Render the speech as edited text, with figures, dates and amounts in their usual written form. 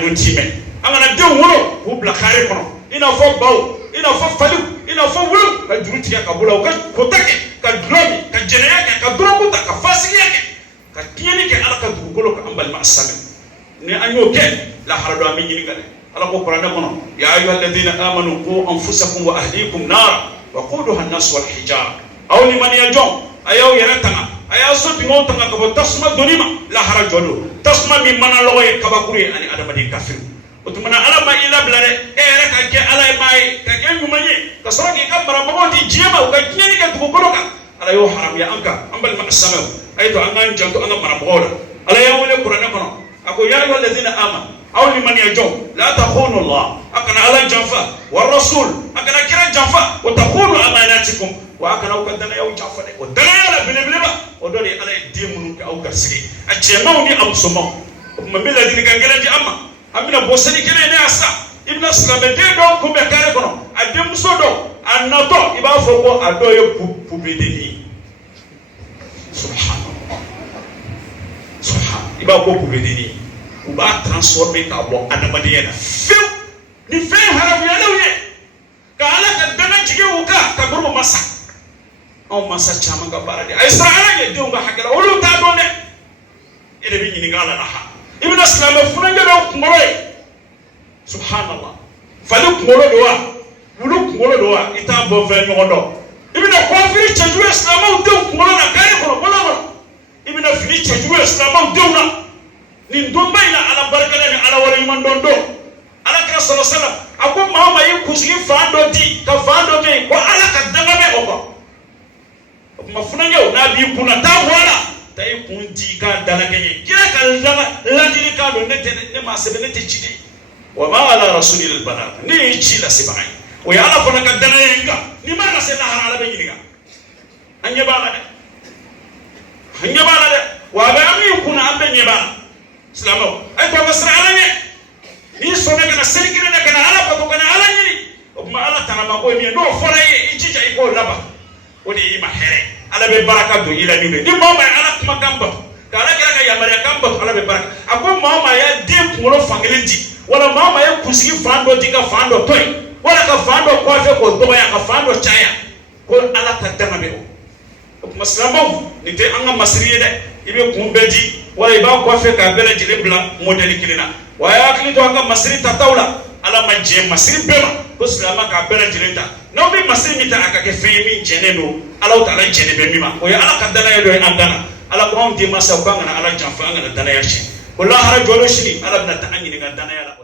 nun time angana de wolo bu bla khare kono ina fo baw ina fo falu ina fo wulu ka juruti ka bula ka kotake ka dromi ka jeneyake ka dromu ka fasigiyake ka kiyani ke ala ka dugolo ka ambal ma asame ne anyo ke la harado ami nyini gale ala ko qur'an kono ya ayyuhalladhina amanu qu anfusakum wa ahlikum nar wa quduha an-nas wal hijara aw liman yajum ayaw yaratanga aya so tingo tanga ko tasma donima la harajodo tasma mi mana loye kabakuri ani adamadi kafir utumana ala ma ila blare ere ka ke ala mai ka ke nyumanye ka soraki ka maramo di jema ka kiyani ka dugolo ka ala yo haram ya anka ambal ma asama ayto angan janto anga maramo ala ya wole qur'an kono ako ya ayyuhalladhina amanu aw liman yajum la takhunu Allah akana ala janfa war rasul akana kira janfa wa takhunu amanatikum wa akana ukadana yaw janfa de o dala bele ba o dole ala demunu ka aw garsige a chema ni am somo kuma mila dini kangela di amma amina bosani kene ne asa ibn islam de do ko be kare kono adem so do annato iba fo ko adoyo pubedeni subhanallah iba ko pubedeni uba transformer ka bo adamadiya na feu ni fe haram ya lawiye ka ala ka dana jige wuka ka burmo masa on masa chama ga barade ay israila ye de nga hakala wolu ta do ne ede bi ni ngala na ha ibn islam funa ngado ngoroy subhanallah falu ngoro do wa wulu ngoro do wa ita bo ve nyodo ibn kafiri cheju islam de ngoro na kare ko wala ibn fini cheju islam de na ni ndomba ila ala barakala ni ala wala yumandondo ala kira sallallahu alaihi wasallam ako mama yi kusigi fando di ka fando de ko ala ka danga me oko mafuna nyo na bi kuna ta wala ta yi kunti ka dala kenye kira ka danga ladini ka do ne ma sebe ne te chidi wa ma ala rasulil balagh ni chi la sibai o ya ala fona ka dana yenga ni ma na se na hala be yinga anya bala de wa ba mi kuna ambe nyeba Islamo ay ko basra alanye ni so daga na serikire daga na ala ko kana ala nyini o ma ala tanama ko ni no foraye ijija iko laba o de ima here ala be baraka do ila nibe ni mama ala kuma gamba kala kala ga yamara gamba ala be baraka ako mama ya de kumoro fangelenji wala mama ya kusigi fando diga fando toy wala ka fando ko fe ko do ya ka fando chaya ko ala tadama be o maslamo ni te anga masriye de ibe kumbeji wala iba ko fe ka bela jile bla modeli kilina waya akili to anga masri tatawla ala manje masri bema ko salama ka bela jile ta no bi masri mita aka ke fe mi jeneno ala ta ala jene be mima o ya ala ka dana yedo andana ala ko on di masa banga ala janfa anga dana yashi wallahi hara jolo shini ala bna ta anyi ni dana ya